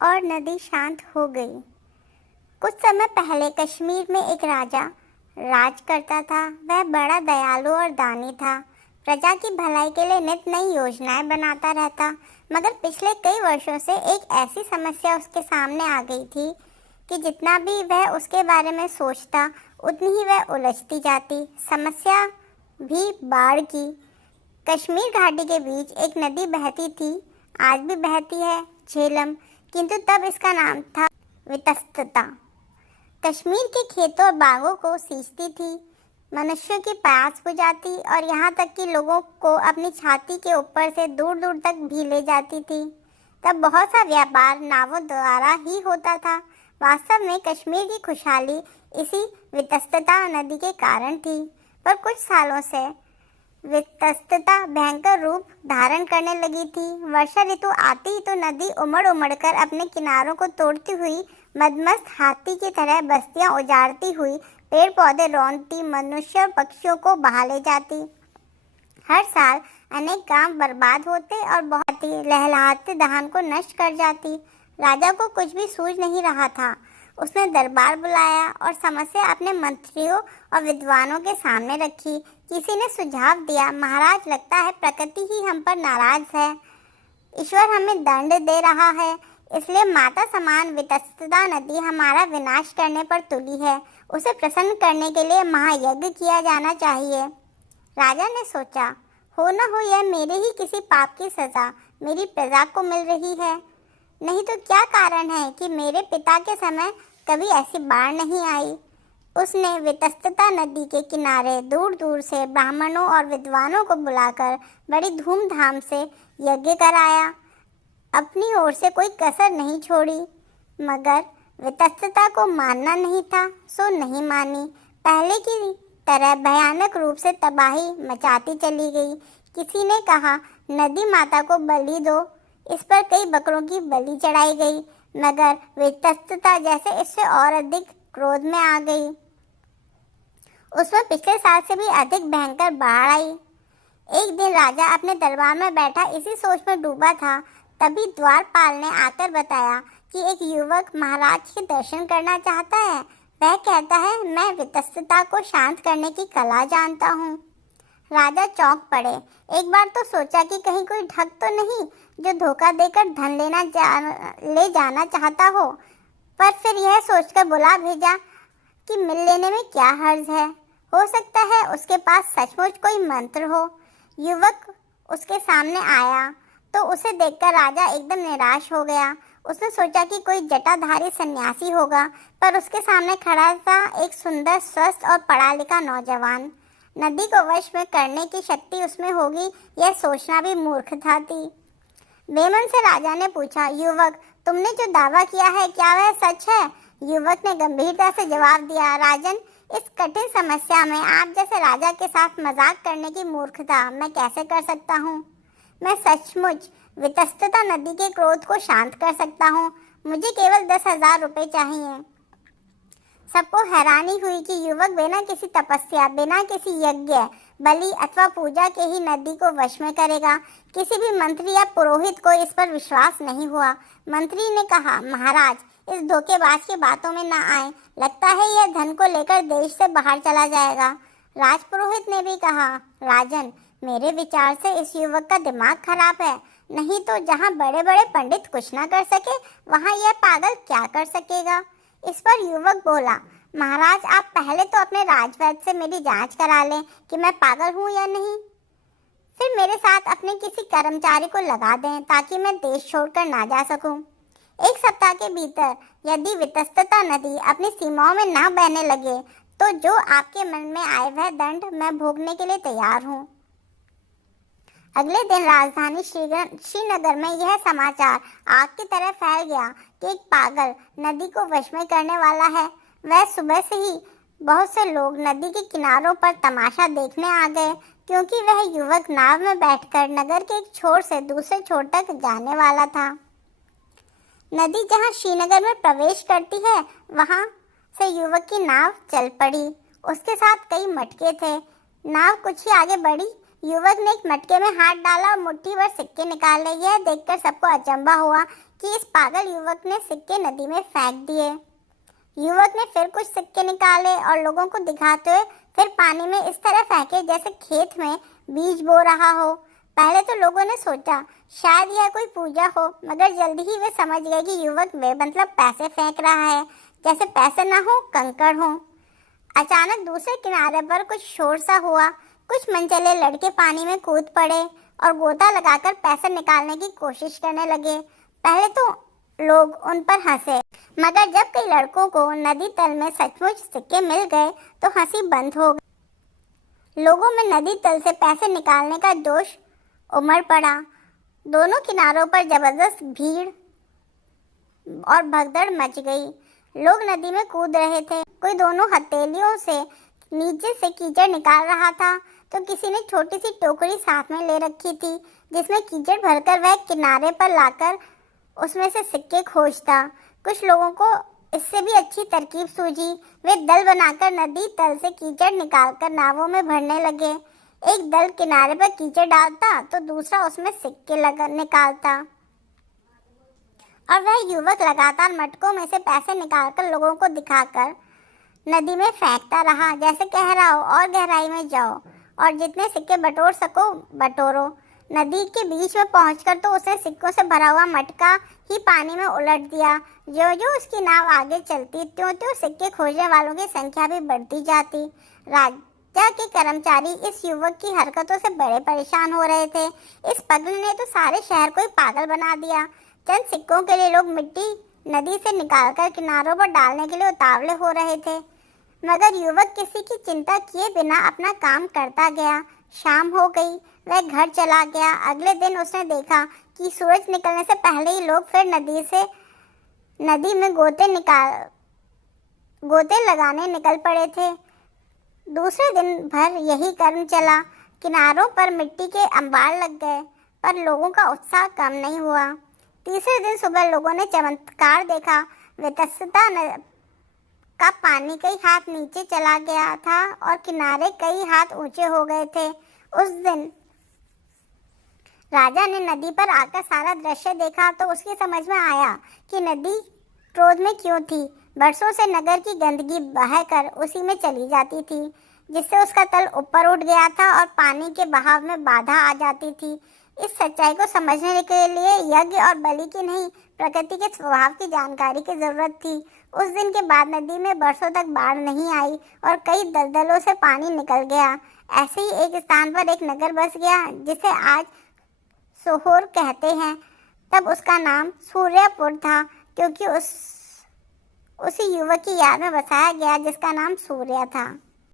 और नदी शांत हो गई। कुछ समय पहले कश्मीर में एक राजा राज करता था। वह बड़ा दयालु और दानी था। प्रजा की भलाई के लिए नित नई योजनाएं बनाता रहता। मगर पिछले कई वर्षों से एक ऐसी समस्या उसके सामने आ गई थी कि जितना भी वह उसके बारे में सोचता उतनी ही वह उलझती जाती। समस्या भी बाढ़ की। कश्मीर घाटी के बीच एक नदी बहती थी, आज भी बहती है, झेलम, किंतु तब इसका नाम था वितस्तता। कश्मीर के खेतों और बागों को सींचती थी, मनुष्यों की प्यास बुझाती और यहाँ तक कि लोगों को अपनी छाती के ऊपर से दूर दूर तक भी ले जाती थी। तब बहुत सा व्यापार नावों द्वारा ही होता था। वास्तव में कश्मीर की खुशहाली इसी वितस्तता नदी के कारण थी। पर कुछ सालों से वितस्तता भयंकर रूप धारण करने लगी थी। वर्षा ऋतु आती ही तो नदी उमड़ उमड़ कर अपने किनारों को तोड़ती हुई मदमस्त हाथी की तरह बस्तियां उजाड़ती हुई, पेड़ पौधे रौंदती, मनुष्य और पक्षियों को बहा ले जाती। हर साल अनेक गांव बर्बाद होते और बहुत ही लहलहाते धान को नष्ट कर जाती। राजा को कुछ भी सूझ नहीं रहा था। उसने दरबार बुलाया और समस्या अपने मंत्रियों और विद्वानों के सामने रखी। किसी ने सुझाव दिया, महाराज, लगता है प्रकृति ही हम पर नाराज है। ईश्वर हमें दंड दे रहा है, इसलिए माता समान वितस्तता नदी हमारा विनाश करने पर तुली है। उसे प्रसन्न करने के लिए महायज्ञ किया जाना चाहिए। राजा ने सोचा, हो न हो यह मेरे ही किसी पाप की सजा मेरी प्रजा को मिल रही है। नहीं तो क्या कारण है कि मेरे पिता के समय कभी ऐसी बाढ़ नहीं आई। उसने वितस्तता नदी के किनारे दूर दूर से ब्राह्मणों और विद्वानों को बुलाकर बड़ी धूमधाम से यज्ञ कराया। अपनी ओर से कोई कसर नहीं छोड़ी। मगर वितस्तता को मानना नहीं था, सो नहीं मानी। पहले की तरह भयानक रूप से तबाही मचाती चली गई। किसी ने कहा, नदी माता को बलि दो। इस पर कई बकरों की बलि चढ़ाई गई, मगर वितस्तता जैसे इससे और अधिक क्रोध में आ गई। उसमें पिछले साल से भी अधिक भयंकर बाढ़ आई। एक दिन राजा अपने दरबार में बैठा इसी सोच में डूबा था। तभी द्वारपाल ने आकर बताया कि एक युवक महाराज के दर्शन करना चाहता है। वह कहता है, मैं वितस्तता को शांत करने की कला जानता हूँ। राजा चौंक पड़े। एक बार तो सोचा कि कहीं कोई ठग तो नहीं जो धोखा देकर धन ले जाना चाहता हो, पर फिर यह सोचकर बुला भेजा कि मिल लेने में क्या हर्ज है। हो सकता है उसके पास सचमुच कोई मंत्र हो। युवक उसके सामने आया तो उसे देखकर राजा एकदम निराश हो गया। उसने सोचा कि कोई जटाधारी सन्यासी होगा, पर उसके सामने खड़ा था एक सुंदर, स्वस्थ और पढ़ा लिखा नौजवान। नदी को वश में करने की शक्ति उसमें होगी, यह सोचना भी मूर्खता थी। बेमन से राजा ने पूछा, युवक, तुमने जो दावा किया है क्या वह सच है? युवक ने गंभीरता से जवाब दिया, राजन, इस कठिन समस्या में आप जैसे राजा के साथ मजाक करने की मूर्खता मैं कैसे कर सकता हूँ? मैं सचमुच वितस्तता नदी के क्रोध को शांत कर सकता हूँ। मुझे केवल 10,000 रुपये चाहिए। सबको हैरानी हुई कि युवक बिना किसी तपस्या, बिना किसी यज्ञ, बलि अथवा पूजा के ही नदी को वश में करेगा। किसी भी मंत्री या पुरोहित को इस पर विश्वास नहीं हुआ। मंत्री ने कहा, महाराज, इस धोखेबाज की बातों में न आए। लगता है यह धन को लेकर देश से बाहर चला जाएगा। राजपुरोहित ने भी कहा, राजन, मेरे विचार से इस युवक का दिमाग खराब है। नहीं तो जहाँ बड़े बड़े पंडित कुछ ना कर सके, वहाँ यह पागल क्या कर सकेगा? इस पर युवक बोला, महाराज, आप पहले तो अपने राजवैद्य से मेरी जांच करा लें कि मैं पागल हूँ या नहीं। फिर मेरे साथ अपने किसी कर्मचारी को लगा दें ताकि मैं देश छोड़कर ना जा सकूं। 1 सप्ताह के भीतर यदि वितस्तता नदी अपनी सीमाओं में ना बहने लगे तो जो आपके मन में आए वह दंड मैं भोगने के लिए तैयार हूँ। अगले दिन राजधानी श्रीनगर में यह समाचार आग की तरह फैल गया कि एक पागल नदी को वश में करने वाला है। वह सुबह से ही बहुत से लोग नदी के किनारों पर तमाशा देखने आ गए, क्योंकि वह युवक नाव में बैठकर नगर के एक छोर से दूसरे छोर तक जाने वाला था। नदी जहां श्रीनगर में प्रवेश करती है, वहां से युवक की नाव चल पड़ी। उसके साथ कई मटके थे। नाव कुछ ही आगे बढ़ी। युवक ने एक मटके में हाथ डाला और मुट्ठी भर सिक्के निकाले। यह देखकर सबको अचंभा हुआ कि इस पागल युवक ने सिक्के नदी में फेंक दिए। युवक ने फिर कुछ सिक्के निकाले और लोगों को दिखाते हुए फिर पानी में इस तरह फेंके जैसे खेत में बीज बो रहा हो। पहले तो लोगों ने सोचा शायद यह कोई पूजा हो, मगर जल्दी ही वे समझ गए कि युवक बेमतलब पैसे फेंक रहा है, जैसे पैसे ना हो कंकड़ हो। अचानक दूसरे किनारे पर कुछ शोर सा हुआ। कुछ मनचले लड़के पानी में कूद पड़े और गोता लगाकर पैसे निकालने की कोशिश करने लगे। पहले तो लोग उन पर हंसे, मगर जब कई लड़कों को नदी तल में सचमुच सिक्के मिल गए तो हंसी बंद हो गई। लोगों में नदी तल से पैसे निकालने का जोश उमड़ पड़ा। दोनों किनारों पर जबरदस्त भीड़ और भगदड़ मच गई। लोग नदी में कूद रहे थे। कोई दोनों हथेलियों से नीचे से कीचड़ निकाल रहा था, तो किसी ने छोटी सी टोकरी साथ में ले रखी थी जिसमें कीचड़ भरकर वह किनारे पर लाकर उसमें से सिक्के खोजता। कुछ लोगों को इससे भी अच्छी तरकीब सूझी। वे दल बनाकर नदी तल से कीचड़ निकालकर नावों में भरने लगे। एक दल किनारे पर कीचड़ डालता तो दूसरा उसमें सिक्के निकालता और वह युवक लगातार मटकों में से पैसे निकालकर लोगों को दिखाकर नदी में फेंकता रहा, जैसे कह रहा हो और गहराई में जाओ और जितने सिक्के बटोर सको बटोरो। नदी के बीच में पहुंचकर तो उसने सिक्कों से भरा हुआ मटका ही पानी में उलट दिया। जो जो उसकी नाव आगे चलती त्यों त्यों सिक्के खोजने वालों की संख्या भी बढ़ती जाती। राजा के कर्मचारी इस युवक की हरकतों से बड़े परेशान हो रहे थे। इस पगले ने तो सारे शहर को ही पागल बना दिया। चंद सिक्कों के लिए लोग मिट्टी नदी से निकालकर किनारों पर डालने के लिए उतावले हो रहे थे, मगर युवक किसी की चिंता किए बिना अपना काम करता गया। शाम हो गई, वह घर चला गया। अगले दिन उसने देखा कि सूरज निकलने से पहले ही लोग फिर नदी में गोते लगाने निकल पड़े थे। दूसरे दिन भर यही क्रम चला। किनारों पर मिट्टी के अंबार लग गए, पर लोगों का उत्साह कम नहीं हुआ। तीसरे दिन सुबह लोगों ने चमत्कार देखा। वितस्ता का पानी कई हाथ नीचे चला गया था और किनारे कई हाथ ऊंचे हो गए थे। उस दिन राजा ने नदी पर आकर सारा दृश्य देखा तो उसकी समझ में आया कि नदी क्रोध में क्यों थी। बरसों से नगर की गंदगी बहकर उसी में चली जाती थी, जिससे उसका तल ऊपर उठ गया था और पानी के बहाव में बाधा आ जाती थी। इस सच्चाई को समझने के लिए यज्ञ और बलि की नहीं, प्रकृति के स्वभाव की जानकारी की जरूरत थी। उस दिन के बाद नदी में बरसों तक बाढ़ नहीं आई और कई दलदलों से पानी निकल गया। ऐसे ही एक स्थान पर एक नगर बस गया जिसे आज सोहोर कहते हैं। तब उसका नाम सूर्यपुर था, क्योंकि उसी युवक की याद में बसाया गया जिसका नाम सूर्य था।